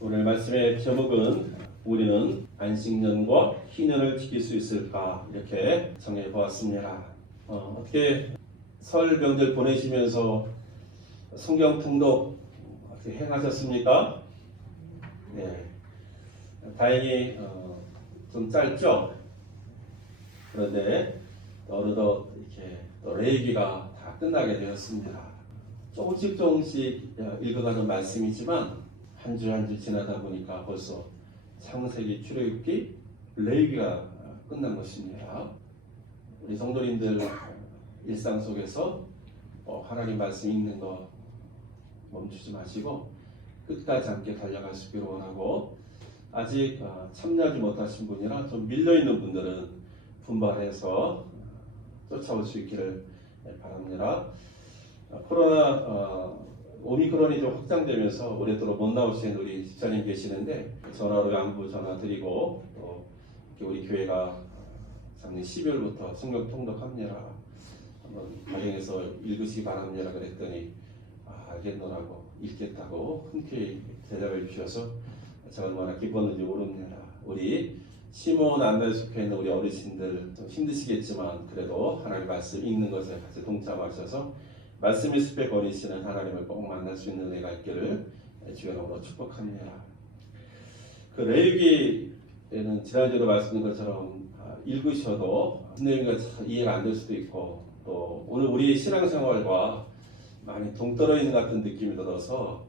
오늘 말씀의 제목은 우리는 안식년과 희년을 지킬 수 있을까 이렇게 정해 보았습니다. 어떻게 설 명절 보내시면서 성경 통독 어떻게 행하셨습니까? 네, 다행히 좀 짧죠. 그런데 어느덧 이렇게 또 레위기가 다 끝나게 되었습니다. 조금씩 읽어가는 말씀이지만 한 주 한 주 지나다 보니까 벌써 창세기, 출애굽기, 레위기가 끝난 것입니다. 우리 성도님들 일상 속에서 하나님 말씀 읽는 거 멈추지 마시고 끝까지 함께 달려갈 수 있기를 원하고, 아직 참여하지 못하신 분이나 좀 밀려있는 분들은 분발해서 쫓아올 수 있기를 바랍니다. 코로나 오미크론이 좀 확장되면서 오랫도록 못 나오신 우리 집사님 계시는데 전화로 양부 전화 드리고, 또 우리 교회가 작년 12월부터 성경 통독합니다. 한번 가정에서 읽으시기 바랍니다. 그랬더니 알겠노라고 읽겠다고 흔쾌히 대답해 주셔서 제가 얼마나 기뻤는지 모릅니다. 우리 시몬 안다에 속해 있는 우리 어르신들 좀 힘드시겠지만 그래도 하나님 말씀 읽는 것에 같이 동참하셔서 말씀의 숲에 거니시는 하나님을 꼭 만날 수 있는 은혜가 있기를 주의 이름으로 축복합니다. 그 레위기에는 지난주에도 말씀드린 것처럼 읽으셔도 내용이 이해가 안 될 수도 있고, 또 오늘 우리 신앙생활과 많이 동떨어 있는 같은 느낌이 들어서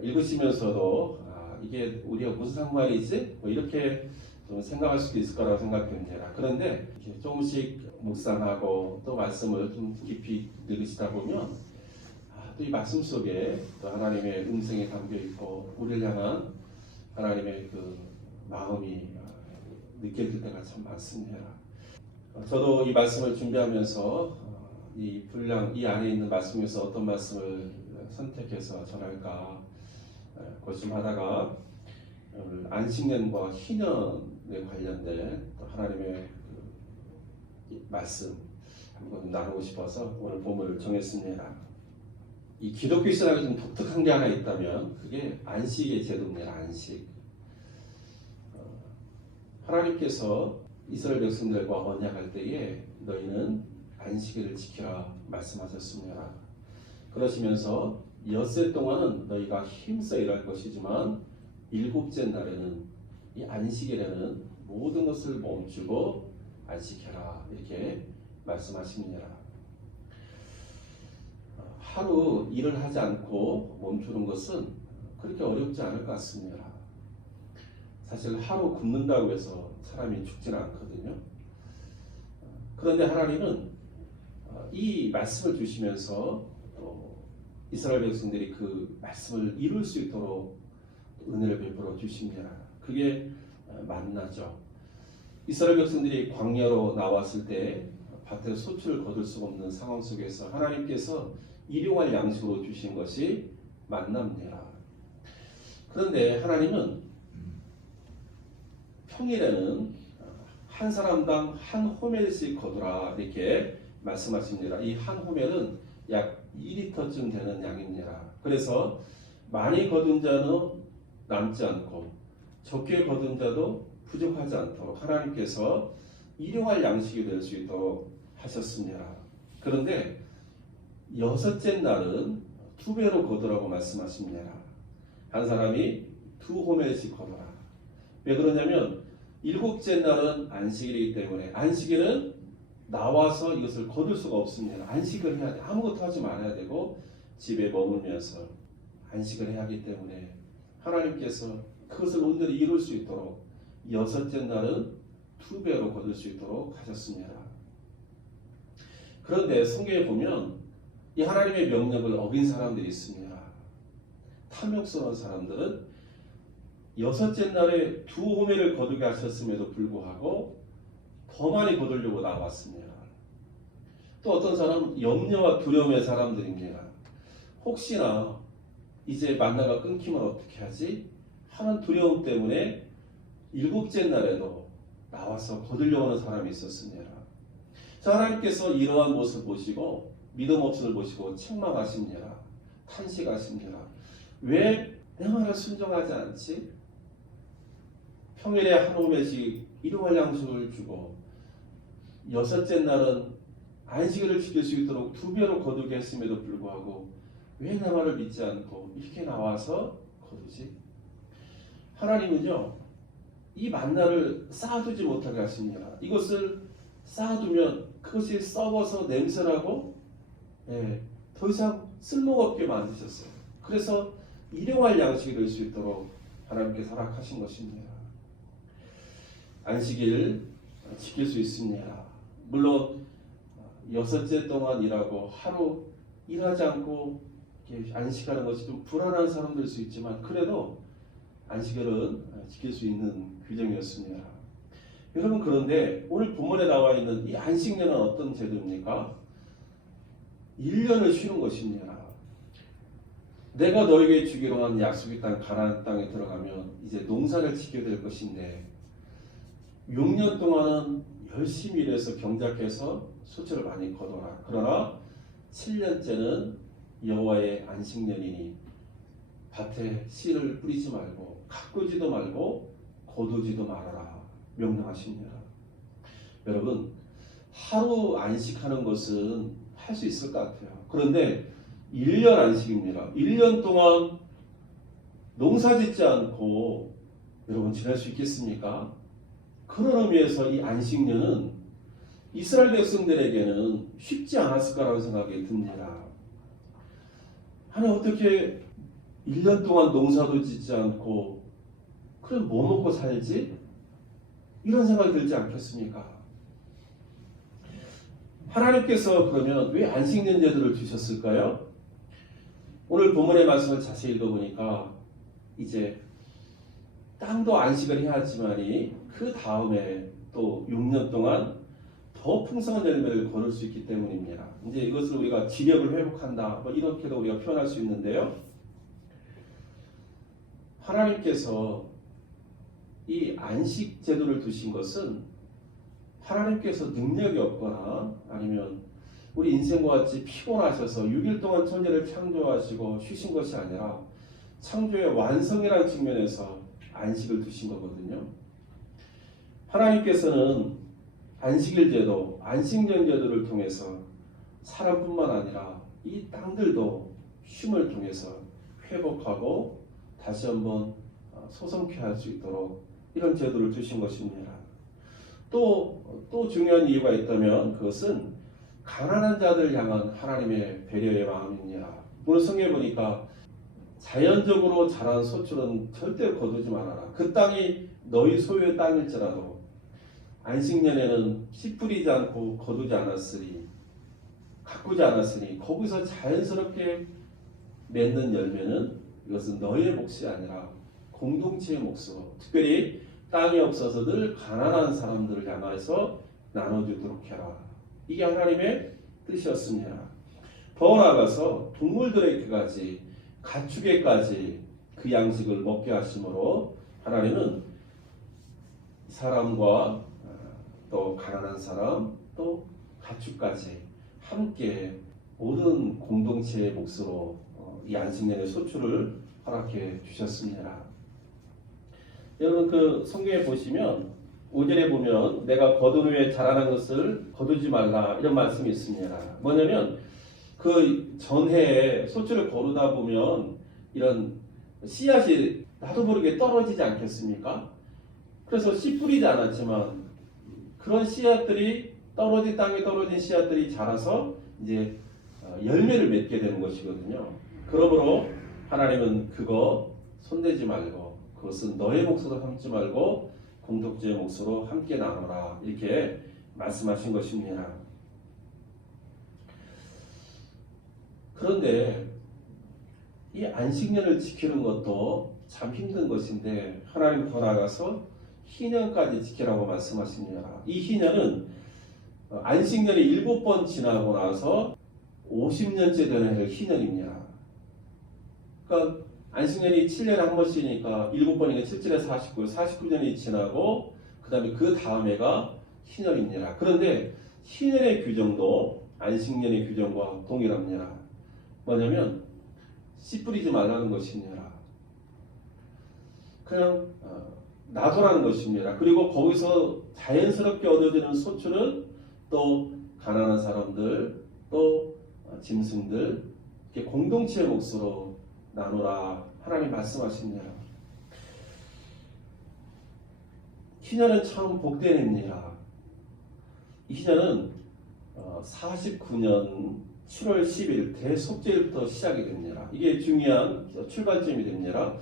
읽으시면서도 이게 우리가 무슨 상관이지? 이렇게 좀 생각할 수도 있을 거라고 생각됩니다. 그런데 이렇게 조금씩 묵상하고 또 말씀을 좀 깊이 읽으시다 보면 또 이 말씀 속에 또 하나님의 음성이 담겨 있고 우리를 향한 하나님의 그 마음이 느껴질 때가 참 많습니다. 저도 이 말씀을 준비하면서 이 분량 이 안에 있는 말씀에서 어떤 말씀을 선택해서 전할까 고심하다가 오늘 안식년과 희년에 관련된 또 하나님의 그 말씀 한번 나누고 싶어서 오늘 본문을 정했습니다. 이 기독교 신앙에 좀 독특한 게 하나 있다면 그게 안식의 제도입니다. 안식. 하나님께서 이스라엘 백성들과 언약할 때에 너희는 안식일을 지키라 말씀하셨습니다. 그러시면서 엿새 동안은 너희가 힘써 일할 것이지만 일곱째 날에는 이 안식일에는 모든 것을 멈추고 안식해라 이렇게 말씀하십니다. 하루 일을 하지 않고 멈추는 것은 그렇게 어렵지 않을 것 같습니다. 사실 하루 굶는다고 해서 사람이 죽지는 않거든요. 그런데 하나님은 이 말씀을 주시면서 또 이스라엘 백성들이 그 말씀을 이룰 수 있도록 은혜를 베풀어 주십니다. 그게 만나죠. 이스라엘 백성들이 광야로 나왔을 때 밭에 소출을 거둘 수 없는 상황 속에서 하나님께서 일용할 양식으로 주신 것이 만나입니다. 그런데 하나님은 평일에는 한 사람당 한 호멜씩 거두라 이렇게 말씀하십니다. 이 한 호멜은 약 2리터쯤 되는 양입니다. 그래서 많이 거둔 자는 남지 않고 적게 거둔 자도 부족하지 않도록 하나님께서 일용할 양식이 될 수 있도록 하셨습니다. 그런데 여섯째 날은 2배로 거두라고 말씀하십니다. 한 사람이 2호멜씩 거두라. 왜 그러냐면 일곱째 날은 안식일이기 때문에 안식일은 나와서 이것을 거둘 수가 없습니다. 안식을 해야 돼. 아무것도 하지 말아야 되고 집에 머물면서 안식을 해야 하기 때문에 하나님께서 그것을 온전히 이룰 수 있도록 여섯째 날은 2배로 거둘 수 있도록 하셨습니다. 그런데 성경에 보면 이 하나님의 명령을 어긴 사람들이 있습니다. 탐욕스러운 사람들은 여섯째 날에 2호멜을 거두게 하셨음에도 불구하고 더 많이 거두려고 나왔습니다. 또 어떤 사람은 염려와 두려움의 사람들입니다. 혹시나 이제 만나가 끊기면 어떻게 하지? 하는 두려움 때문에 일곱째 날에도 나와서 거두려고 하는 사람이 있었습니다. 자, 하나님께서 이러한 모습을 보시고 믿음 없음을 보시고 책망하십니다. 탄식하십니다. 왜 내 말을 순종하지 않지? 평일에 한 오매씩 일용할 양식을 주고 여섯째 날은 안식일을 지킬 수 있도록 2배로 거두게 했음에도 불구하고 왜 내 말을 믿지 않고 이렇게 나와서 거두지? 하나님은요, 이 만나를 쌓아두지 못하게 하십니다. 이것을 쌓아두면 그것이 썩어서 냄새나고 더 이상 쓸모가 없게 만드셨어요. 그래서 일용할 양식이 될 수 있도록 하나님께서 허락하신 것입니다. 안식일 지킬 수 있습니다. 물론 여섯째 동안 일하고 하루 일하지 않고 안식하는 것이 좀 불안한 사람들 수 있지만 그래도 안식일은 지킬 수 있는 규정이었습니다. 여러분, 그런데 오늘 본문에 나와 있는 이 안식년은 어떤 제도입니까? 1년을 쉬는 것입니다. 내가 너에게 주기로 한 약속의 땅 가나안 땅에 들어가면 이제 농사를 지켜야 될 것인데 6년 동안은 열심히 일해서 경작해서 수치를 많이 거둬라. 그러나 7년째는 여호와의 안식년이니 밭에 씨를 뿌리지 말고 가꾸지도 말고 거두지도 말아라 명령하십니다. 여러분, 하루 안식하는 것은 할 수 있을 것 같아요. 그런데 1년 안식입니다. 1년 동안 농사 짓지 않고 여러분 지낼 수 있겠습니까? 그런 의미에서 이 안식년은 이스라엘 백성들에게는 쉽지 않았을 거라고 생각이 듭니다. 아니, 어떻게 1년 동안 농사도 짓지 않고 그럼 뭐 먹고 살지? 이런 생각이 들지 않겠습니까? 하나님께서 그러면 왜 안식년 제도를 주셨을까요? 오늘 본문의 말씀을 자세히 읽어보니까 이제 땅도 안식을 해야 하지만이 그 다음에 또 6년 동안 더 풍성한 열매를 거둘 수 있기 때문입니다. 이제 이것을 우리가 지력을 회복한다, 뭐 이렇게도 우리가 표현할 수 있는데요. 하나님께서 이 안식 제도를 두신 것은 하나님께서 능력이 없거나 아니면 우리 인생과 같이 피곤하셔서 6일 동안 천지를 창조하시고 쉬신 것이 아니라 창조의 완성이라는 측면에서 안식을 두신 거거든요. 하나님께서는 안식일 제도, 안식년 제도를 통해서 사람뿐만 아니라 이 땅들도 쉼을 통해서 회복하고 다시 한번 소성케 할 수 있도록 이런 제도를 주신 것입니다. 또 중요한 이유가 있다면 그것은 가난한 자들 향한 하나님의 배려의 마음입니다. 오늘 성경에 보니까 자연적으로 자란 소출은 절대 거두지 말아라. 그 땅이 너희 소유의 땅일지라도 안식년에는 씨 뿌리지 않고 거두지 않았으니 가꾸지 않았으니 거기서 자연스럽게 맺는 열매는 이것은 너의 몫이 아니라 공동체의 몫으로 특별히 땅이 없어서 늘 가난한 사람들을 향해서 나눠주도록 해라. 이게 하나님의 뜻이었습니다. 더 나아가서 동물들에게까지 가축에까지 그 양식을 먹게 하심으로 하나님은 사람과 또 가난한 사람 또 가축까지 함께 모든 공동체의 몫으로 이 안식년의 소출을 허락해 주셨습니다. 여러분, 그 성경에 보시면 5절에 보면 내가 거둔 후에 자라난 것을 거두지 말라 이런 말씀이 있습니다. 뭐냐면 그 전해에 소출을 거두다 보면 이런 씨앗이 나도 모르게 떨어지지 않겠습니까? 그래서 씨 뿌리지 않았지만 그런 씨앗들이 땅에 떨어진 씨앗들이 자라서 이제 열매를 맺게 되는 것이거든요. 그러므로 하나님은 그거 손대지 말고 그것은 너의 몫으로 삼지 말고 공동체의 몫으로 함께 나눠라 이렇게 말씀하신 것입니다. 그런데 이 안식년을 지키는 것도 참 힘든 것인데 하나님 더 나아가서 희년까지 지키라고 말씀하십니다. 이 희년은 안식년이 7번 지나고 나서 50년째 되는 해를 희년입니다. 그러니까 안식년이 7년에 한 번씩이니까 7번이니까 7절에 49년이 지나고 그 다음에 그 다음 해가 희년입니다. 그런데 희년의 규정도 안식년의 규정과 동일합니다. 뭐냐면 씨 뿌리지 말라는 것입니다. 그냥 놔두라는 것입니다. 그리고 거기서 자연스럽게 얻어지는 소출은 또 가난한 사람들, 또 짐승들, 이렇게 공동체의 몫으로 나누라 하나님 말씀하십니다. 희년은 참 복된 해입니다. 이 희년은 49년 7월 10일 대속죄일부터 시작이 됩니다. 이게 중요한 출발점이 됩니다.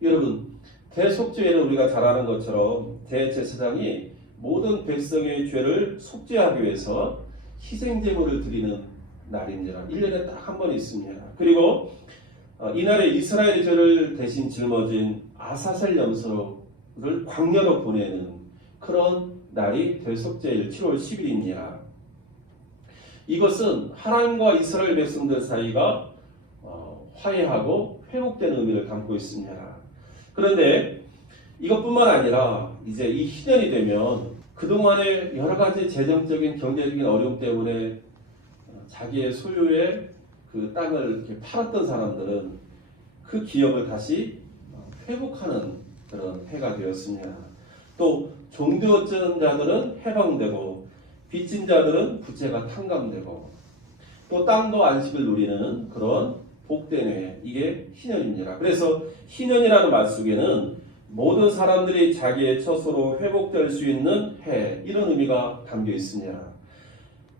여러분, 대속죄에는 우리가 잘 아는 것처럼 대제사장이 모든 백성의 죄를 속죄하기 위해서 희생제물을 드리는 날입니다. 1년에 딱 한 번 있습니다. 그리고 이날에 이스라엘의 죄를 대신 짊어진 아사셀 염소를 광야로 보내는 그런 날이 대속죄일 7월 10일입니다. 이것은 하나님과 이스라엘 백성들 사이가 화해하고 회복되는 의미를 담고 있습니다. 그런데 이것뿐만 아니라 이제 이 희년이 되면 그동안의 여러 가지 재정적인 경제적인 어려움 때문에 자기의 소유의 그 땅을 이렇게 팔았던 사람들은 그 기업을 다시 회복하는 그런 해가 되었습니다. 또 종되었던 자들은 해방되고 빚진 자들은 부채가 탕감되고 또 땅도 안식을 누리는 그런 복된 해, 이게 희년입니다. 그래서 희년이라는 말 속에는 모든 사람들이 자기의 처소로 회복될 수 있는 해, 이런 의미가 담겨 있습니다.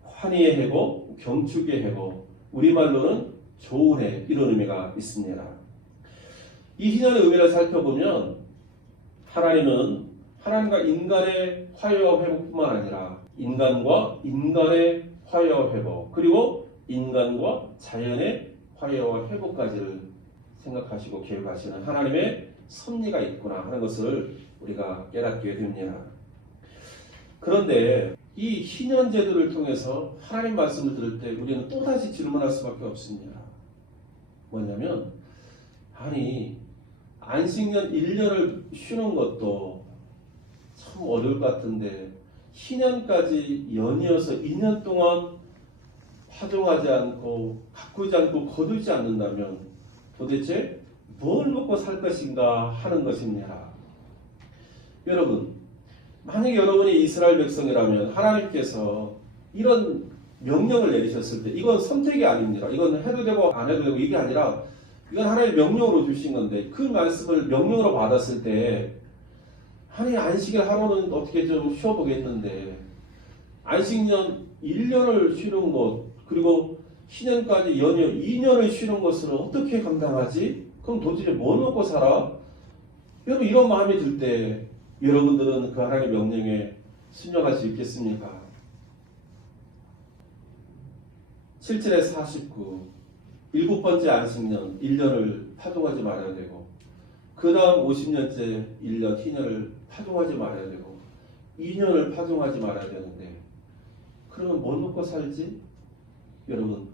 환희의 해고 경축의 해고 우리말로는 좋은 해, 이런 의미가 있습니다. 이 희년의 의미를 살펴보면 하나님은 하나님과 인간의 화해와 회복뿐만 아니라 인간과 인간의 화해와 회복, 그리고 인간과 자연의 화해와 회복까지를 생각하시고 계획하시는 하나님의 섭리가 있구나 하는 것을 우리가 깨닫게 됩니다. 그런데 이 희년 제도를 통해서 하나님 말씀을 들을 때 우리는 또다시 질문할 수밖에 없습니다. 뭐냐면, 아니 안식년 1년을 쉬는 것도 참 어려울 것 같은데 희년까지 연이어서 2년 동안 파종하지 않고 가꾸지 않고 거두지 않는다면 도대체 뭘 먹고 살 것인가 하는 것입니다. 여러분, 만약에 여러분이 이스라엘 백성이라면 하나님께서 이런 명령을 내리셨을 때 이건 선택이 아닙니다. 이건 해도 되고 안 해도 되고 이게 아니라 이건 하나님의 명령으로 주신 건데 그 말씀을 명령으로 받았을 때 하나님 안식일 하루는 어떻게 좀 쉬어보겠는데 안식년 1년을 쉬는 것 그리고 희년까지 연여 2년을 쉬는 것을 어떻게 감당하지? 그럼 도대체 뭐 먹고 살아? 여러분 이런 마음이 들 때 여러분들은 그 하나님의 명령에 순종할 수 있겠습니까? 7절에 49 일곱 번째 안식년 1년을 파종하지 말아야 되고 그 다음 50년째 1년 희년을 파종하지 말아야 되고 2년을 파종하지 말아야 되는데 그러면 뭘 먹고 살지? 여러분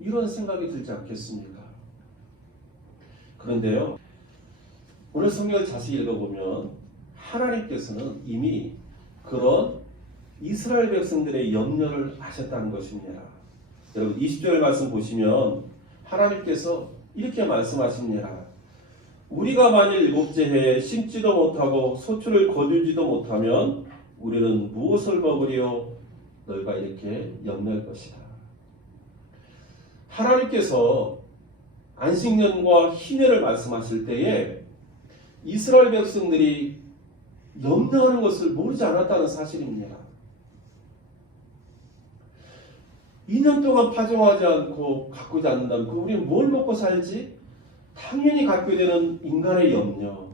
이런 생각이 들지 않겠습니까? 그런데요 오늘 성경을 자세히 읽어보면 하나님께서는 이미 그런 이스라엘 백성들의 염려를 아셨다는 것입니다. 여러분 20절 말씀 보시면 하나님께서 이렇게 말씀하십니다. 우리가 만일 일곱째 해에 심지도 못하고 소출을 거두지도 못하면 우리는 무엇을 먹으리요? 너희가 이렇게 염려할 것이다. 하나님께서 안식년과 희년을 말씀하실 때에 이스라엘 백성들이 염려하는 것을 모르지 않았다는 사실입니다. 2년 동안 파종하지 않고 가꾸지 않는다면 우리는 뭘 먹고 살지? 당연히 갖게 되는 인간의 염려,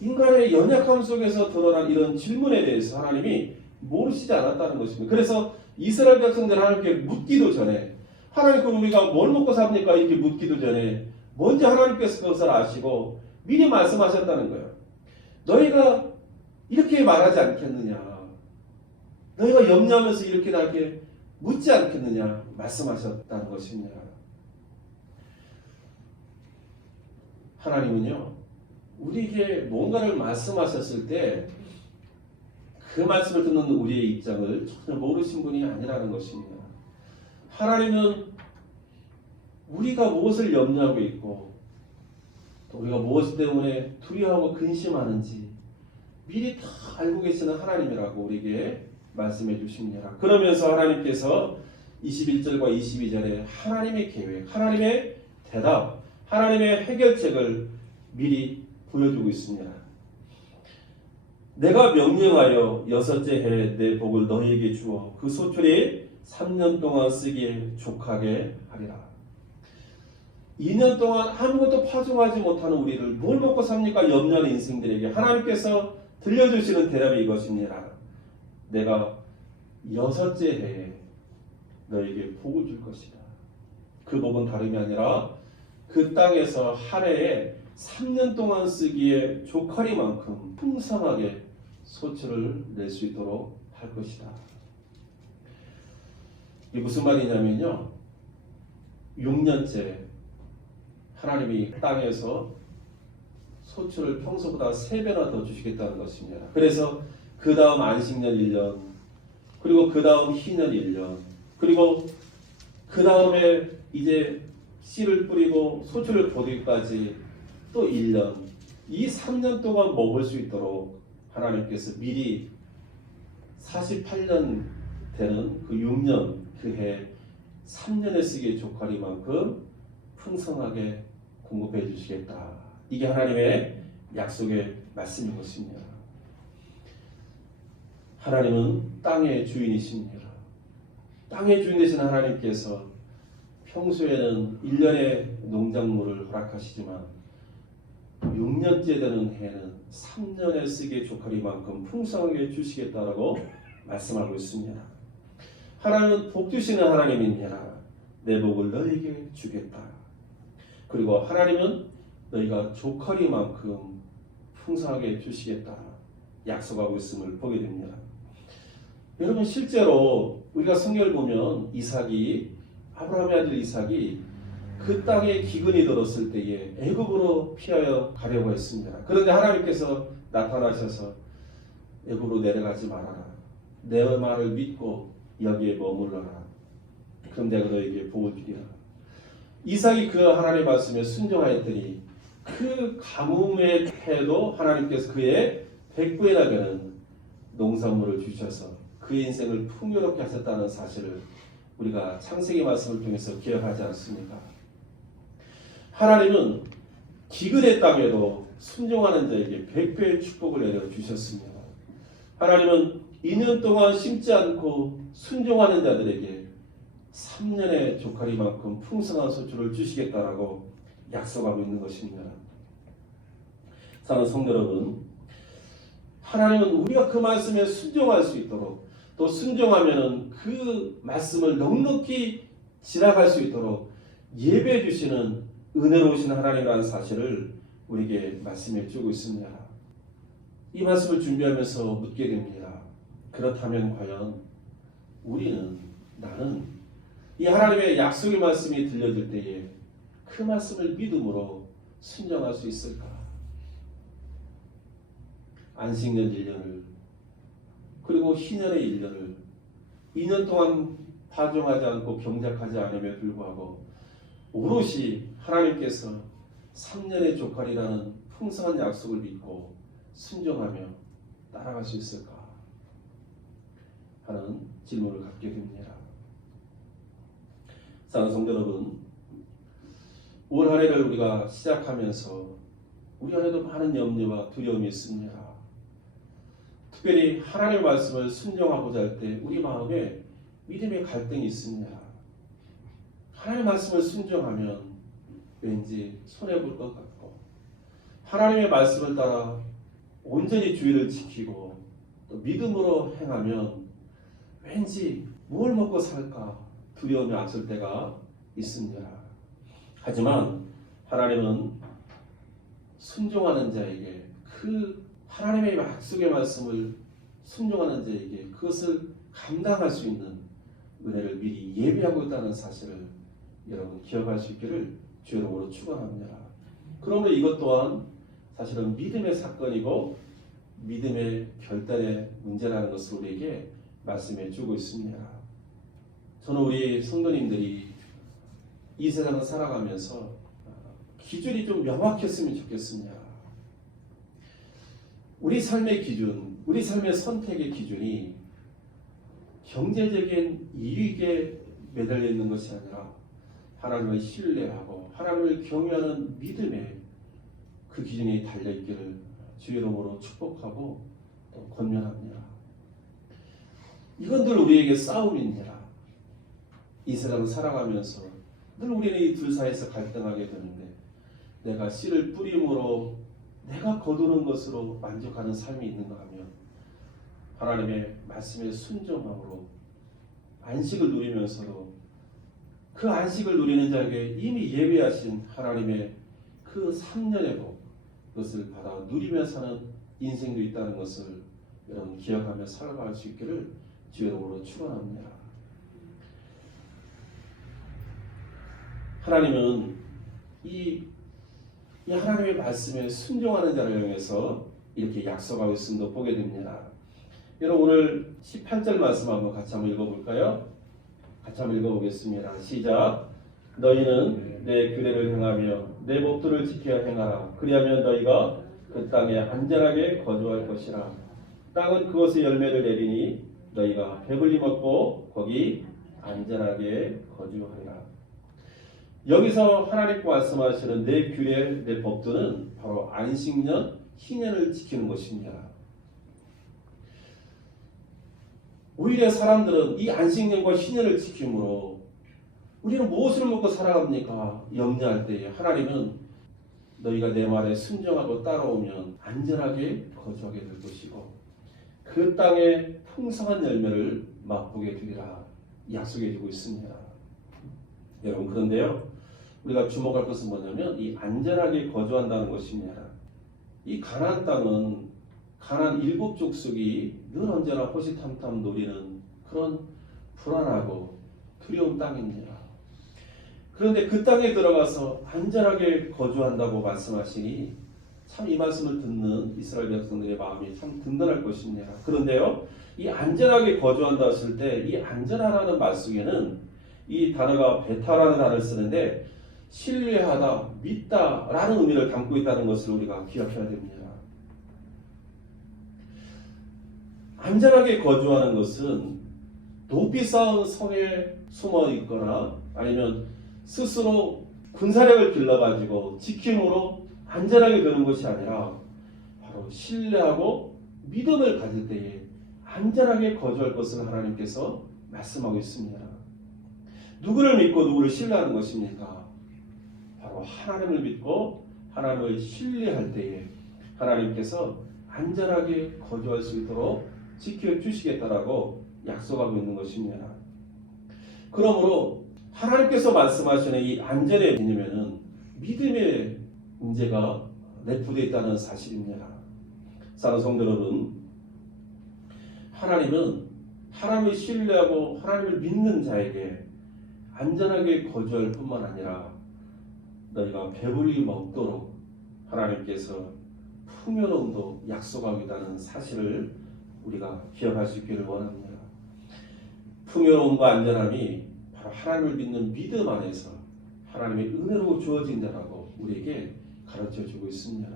인간의 연약함 속에서 드러난 이런 질문에 대해서 하나님이 모르시지 않았다는 것입니다. 그래서 이스라엘 백성들 하나님께 묻기도 전에 하나님 그럼 우리가 뭘 먹고 삽니까? 이렇게 묻기도 전에 먼저 하나님께서 그것을 아시고 미리 말씀하셨다는 거예요. 너희가 이렇게 말하지 않겠느냐? 너희가 염려하면서 이렇게 나에게 묻지 않겠느냐? 말씀하셨다는 것입니다. 하나님은요, 우리에게 뭔가를 말씀하셨을 때 그 말씀을 듣는 우리의 입장을 전혀 모르신 분이 아니라는 것입니다. 하나님은 우리가 무엇을 염려하고 있고 또 우리가 무엇 때문에 두려워하고 근심하는지 미리 다 알고 계시는 하나님이라고 우리에게 말씀해 주십니다. 그러면서 하나님께서 21절과 22절에 하나님의 계획, 하나님의 대답, 하나님의 해결책을 미리 보여주고 있습니다. 내가 명령하여 여섯째 해에 내 복을 너희에게 주어 그 소출이 3년 동안 쓰기에 족하게 하리라. 2년 동안 아무것도 파종하지 못하는 우리를 뭘 먹고 삽니까? 염려하는 인생들에게 하나님께서 들려주시는 대답이 이것입니다. 내가 여섯째 해에 너에게 복을 줄 것이다. 그 복은 다름이 아니라 그 땅에서 한 해에 3년 동안 쓰기에 족하리만큼 풍성하게 소출을 낼 수 있도록 할 것이다. 이게 무슨 말이냐면요. 6년째 하나님이 땅에서 소출을 평소보다 3배나 더 주시겠다는 것입니다. 그래서 그 다음 안식년 1년, 그리고 그 다음 희년 1년, 그리고 그 다음에 이제 씨를 뿌리고 소출을 보기까지 또 1년, 이 3년 동안 먹을 수 있도록 하나님께서 미리 48년 되는 그 6년 그 해 3년에 쓰기에 족하리만큼 풍성하게 공급해 주시겠다. 이게 하나님의 약속의 말씀인 것입니다. 하나님은 땅의 주인이십니다. 땅의 주인 되신 하나님께서 평소에는 1년의 농작물을 허락하시지만 6년째 되는 해에는 3년에 쓰기에 족하리만큼 풍성하게 주시겠다라고 말씀하고 있습니다. 하나님은 복 주시는 하나님입니다. 내 복을 너에게 주겠다. 그리고 하나님은 너희가 족하리만큼 풍성하게 주시겠다 약속하고 있음을 보게 됩니다. 여러분 실제로 우리가 성경을 보면 이삭이 아브라함의 아들 이삭이 그 땅에 기근이 들었을 때에 애굽으로 피하여 가려고 했습니다. 그런데 하나님께서 나타나셔서 애굽으로 내려가지 말아라. 내 말을 믿고 여기에 머물러라. 그럼 내가 너에게 복을 주리라. 이삭이 그 하나님의 말씀에 순종하였더니 그 가뭄의 해도 하나님께서 그의 100배나 되는 농산물을 주셔서 그의 인생을 풍요롭게 하셨다는 사실을 우리가 창세기 말씀을 통해서 기억하지 않습니까? 하나님은 기근의 땅에도 순종하는 자에게 100배의 축복을 내려주셨습니다. 하나님은 2년 동안 심지 않고 순종하는 자들에게 3년의 족하리만큼 풍성한 소출을 주시겠다라고 약속하고 있는 것입니다. 사랑하는 성도 여러분, 하나님은 우리가 그 말씀에 순종할 수 있도록 또 순종하면은 그 말씀을 넉넉히 지나갈 수 있도록 예배해 주시는 은혜로우신 하나님이라는 사실을 우리에게 말씀해 주고 있습니다. 이 말씀을 준비하면서 묻게 됩니다. 그렇다면 과연 나는 이 하나님의 약속의 말씀이 들려질 때에 그 말씀을 믿음으로 순종할 수 있을까? 안식년 1년을 그리고 희년의 1년을 2년 동안 파종하지 않고 경작하지 않음에 불구하고 오롯이 하나님께서 3년의 족하리라는 풍성한 약속을 믿고 순종하며 따라갈 수 있을까 하는 질문을 갖게 됩니다. 사랑하는 성도 여러분, 올 한 해를 우리가 시작하면서 우리 안에도 많은 염려와 두려움이 있습니다. 특별히 하나님의 말씀을 순종하고자 할 때 우리 마음에 믿음의 갈등이 있습니다. 하나님의 말씀을 순종하면 왠지 손해볼 것 같고 하나님의 말씀을 따라 온전히 주의를 지키고 또 믿음으로 행하면 왠지 뭘 먹고 살까 두려움이 앞설 때가 있습니다. 하지만 하나님은 순종하는 자에게 그 하나님의 약속의 말씀을 순종하는 자에게 그것을 감당할 수 있는 은혜를 미리 예비하고 있다는 사실을 여러분 기억할 수 있기를 주의 이름으로 축원합니다. 그러므로 이것 또한 사실은 믿음의 사건이고 믿음의 결단의 문제라는 것을 우리에게 말씀해 주고 있습니다. 저는 우리 성도님들이 이 세상을 살아가면서 기준이 좀 명확했으면 좋겠습니다. 우리 삶의 기준, 우리 삶의 선택의 기준이 경제적인 이익에 매달려 있는 것이 아니라 하나님을 신뢰하고 하나님을 경외하는 믿음에 그 기준이 달려있기를 주의 이름으로 축복하고 또 권면합니다. 이건 늘 우리에게 싸움입니다. 이 세상을 살아가면서 늘 우리는 이 둘 사이에서 갈등하게 되는데 내가 씨를 뿌림으로 내가 거두는 것으로 만족하는 삶이 있는가 하면 하나님의 말씀에 순종함으로 안식을 누리면서도 그 안식을 누리는 자에게 이미 예비하신 하나님의 그 3년의 복 그것을 받아 누리며 사는 인생도 있다는 것을 여러분 기억하며 살아갈 수 있기를 주의 이름으로 축원합니다. 하나님은 이 하나님의 말씀에 순종하는 자를 향해서 이렇게 약속하고 있음도 보게 됩니다. 여러분 오늘 18절 말씀 한번 같이 한번 읽어볼까요? 같이 한번 읽어보겠습니다. 시작. 너희는 내 규례를 행하며 내 법도를 지켜야 행하라. 그리하면 너희가 그 땅에 안전하게 거주할 것이라. 땅은 그것의 열매를 내리니 너희가 배불리 먹고 거기 안전하게 거주하리라. 여기서 하나님께 말씀하시는 내 규례, 내 법도는 바로 안식년, 희년을 지키는 것입니다. 오히려 사람들은 이 안식년과 희년을 지킴으로 우리는 무엇을 먹고 살아갑니까? 염려할 때에 하나님은 너희가 내 말에 순종하고 따라오면 안전하게 거주하게 될 것이고 그 땅의 풍성한 열매를 맛보게 되리라 약속해 주고 있습니다. 여러분 그런데요 우리가 주목할 것은 뭐냐면 이 안전하게 거주한다는 것입니다. 이 가나안 땅은 가나안 7족속이 늘 언제나 호시탐탐 노리는 그런 불안하고 두려운 땅입니다. 그런데 그 땅에 들어가서 안전하게 거주한다고 말씀하시니 참 이 말씀을 듣는 이스라엘 백성들의 마음이 참 든든할 것입니다. 그런데요, 이 안전하게 거주한다 했을 때 이 안전하라는 말 속에는 이 단어가 베타라는 단어를 쓰는데 신뢰하다, 믿다라는 의미를 담고 있다는 것을 우리가 기억해야 됩니다. 안전하게 거주하는 것은 높이 쌓은 성에 숨어 있거나 아니면 스스로 군사력을 길러가지고 지킴으로 안전하게 되는 것이 아니라 바로 신뢰하고 믿음을 가질 때에 안전하게 거주할 것을 하나님께서 말씀하고 있습니다. 누구를 믿고 누구를 신뢰하는 것입니까? 바로 하나님을 믿고 하나님을 신뢰할 때에 하나님께서 안전하게 거주할 수 있도록 지켜주시겠다라고 약속하고 있는 것입니다. 그러므로 하나님께서 말씀하시는 이 안전의 개념에는 믿음의 문제가 내포되어 있다는 사실입니다. 사랑하는 성도 여러분, 하나님은 하나님을 신뢰하고 하나님을 믿는 자에게 안전하게 거주할 뿐만 아니라 너희가 배불리 먹도록 하나님께서 풍요로움도 약속하고 있다는 사실을 우리가 기억할 수 있기를 원합니다. 풍요로움과 안전함이 바로 하나님을 믿는 믿음 안에서 하나님의 은혜로 주어진 자라고 우리에게 가르쳐주고 있습니다.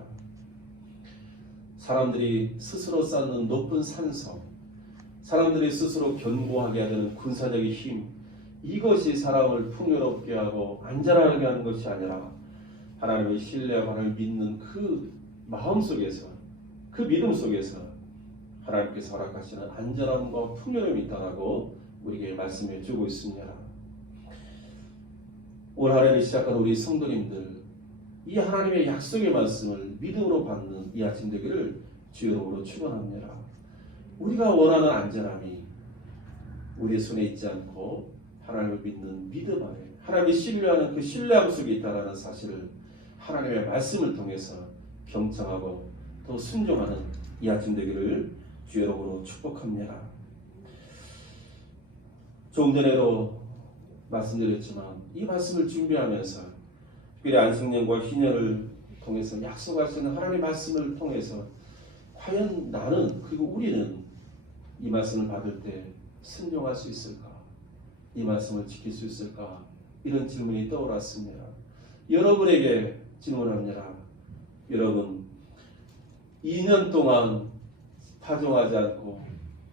사람들이 스스로 쌓는 높은 산성, 사람들이 스스로 견고하게 하는 군사적인 힘, 이것이 사람을 풍요롭게 하고 안전하게 하는 것이 아니라 하나님의 신뢰하고 하나님을 믿는 그 마음 속에서, 그 믿음 속에서 하나님께서 허락하시는 안전함과 풍요로움이 있다라고 우리에게 말씀해 주고 있습니다. 올 한해를 시작한 우리 성도님들, 이 하나님의 약속의 말씀을 믿음으로 받는 이 아침 되기를 주의 이름으로 축원합니다. 우리가 원하는 안전함이 우리의 손에 있지 않고 하나님을 믿는 믿음 안에 하나님을 신뢰하는 그 신뢰함 속에 있다는 사실을 하나님의 말씀을 통해서 경청하고 또 순종하는 이 아침 되기를 주의 이름으로 축복합니다. 조금 전에도 말씀드렸지만 이 말씀을 준비하면서 특별히 안식년과 희년을 통해서 약속하시는 하나님의 말씀을 통해서 과연 나는 그리고 우리는 이 말씀을 받을 때 순종할 수 있을까? 이 말씀을 지킬 수 있을까? 이런 질문이 떠올랐습니다. 여러분에게 질문합니다. 여러분, 2년 동안 파종하지 않고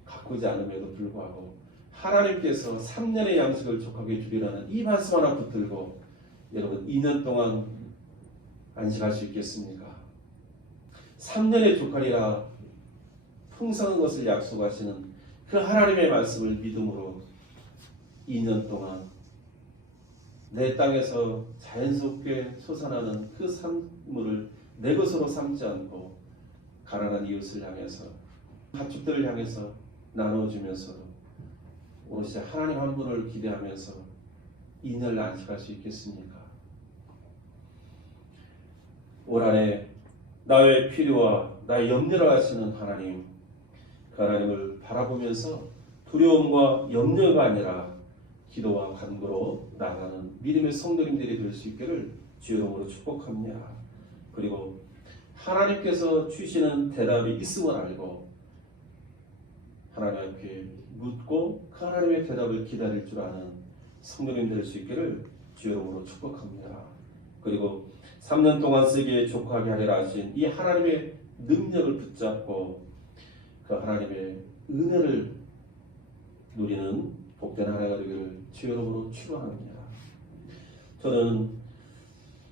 가꾸지 않음에도 불구하고 하나님께서 3년의 양식을 족하게 주리라는 이 말씀 하나 붙들고 여러분 2년 동안 안식할 수 있겠습니까? 3년의 족하리라 풍성한 것을 약속하시는 그 하나님의 말씀을 믿음으로 2년 동안 내 땅에서 자연스럽게 솟아나는 그 산물을 내 것으로 삼지 않고 가난한 이웃을 향해서 가축들을 향해서 나눠주면서 오롯이 하나님 한 분을 기대하면서 2년을 안식할 수 있겠습니까? 올 한해 나의 필요와 나의 염려를 하시는 하나님, 그 하나님을 바라보면서 두려움과 염려가 아니라 기도와 간구로 나가는 믿음의 성도님들이 될 수 있기를 주의 이름으로 축복합니다. 그리고 하나님께서 주시는 대답이 있음을 알고 하나님 앞에 묻고 그 하나님의 대답을 기다릴 줄 아는 성도님 될 수 있기를 주의 이름으로 축복합니다. 그리고 3년 동안 쓰기에 족하게 하리라 하신 이 하나님의 능력을 붙잡고 그 하나님의 은혜를 누리는 복된 한 해가 되기를 주의 이름으로 축원합니다. 저는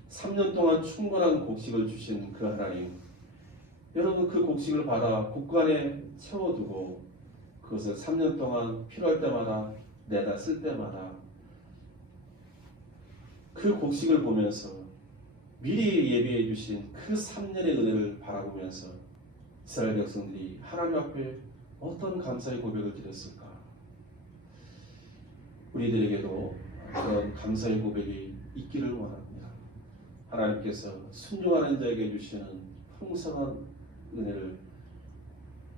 3년 동안 충분한 곡식을 주신 그 하나님, 여러분 그 곡식을 받아 곳간에 채워두고 그것을 3년 동안 필요할 때마다 내다 쓸 때마다 그 곡식을 보면서 미리 예비해 주신 그 3년의 은혜를 바라보면서 이스라엘 백성들이 하나님 앞에 어떤 감사의 고백을 드렸을까? 우리들에게도 그런 감사의 고백이 있기를 원합니다. 하나님께서 순종하는 자에게 주시는 풍성한 은혜를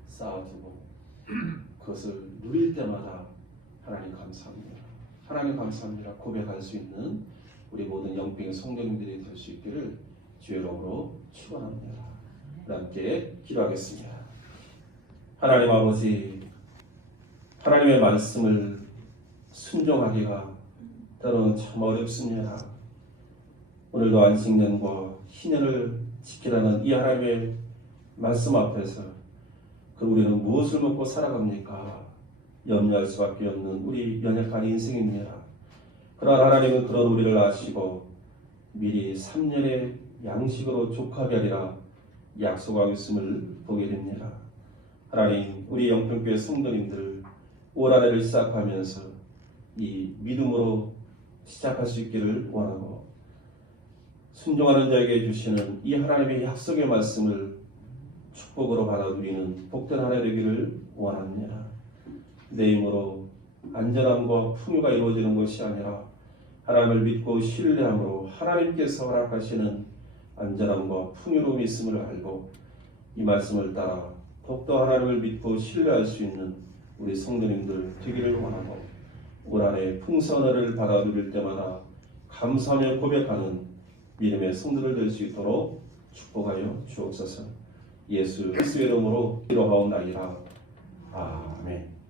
쌓아두고 그것을 누릴 때마다 하나님 감사합니다. 하나님 감사합니다. 고백할 수 있는 우리 모든 영병의 성도님들이 될 수 있기를 주의 이름으로 축원합니다. 함께 기도하겠습니다. 하나님 아버지, 하나님의 말씀을 순종하기가 때로는 참 어렵습니다. 오늘도 안식년과 희년을 지키라는 이 하나님의 말씀 앞에서 그 우리는 무엇을 먹고 살아갑니까? 염려할 수밖에 없는 우리 연약한 인생입니다. 그러나 하나님은 그런 우리를 아시고 미리 3년의 양식으로 족하게 하리라 약속하고 있음을 보게 됩니다. 하나님, 우리 영평교회 성도님들 올 한해를 시작하면서 이 믿음으로 시작할 수 있기를 원하고 순종하는 자에게 주시는 이 하나님의 약속의 말씀을 축복으로 받아 누리는 복된 한 해 되기를 원합니다. 내 힘으로 안전함과 풍요가 이루어지는 것이 아니라 하나님을 믿고 신뢰함으로 하나님께서 허락하시는 안전함과 풍요로움이 있음을 알고 이 말씀을 따라 더욱더 하나님을 믿고 신뢰할 수 있는 우리 성도님들 되기를 원하고 올 한해 풍성을 받아 누릴 때마다 감사하며 고백하는 믿음의 성도들 될 수 있도록 축복하여 주옵소서. 예수 그리스도의 이름으로 기도하옵나이다. 아멘.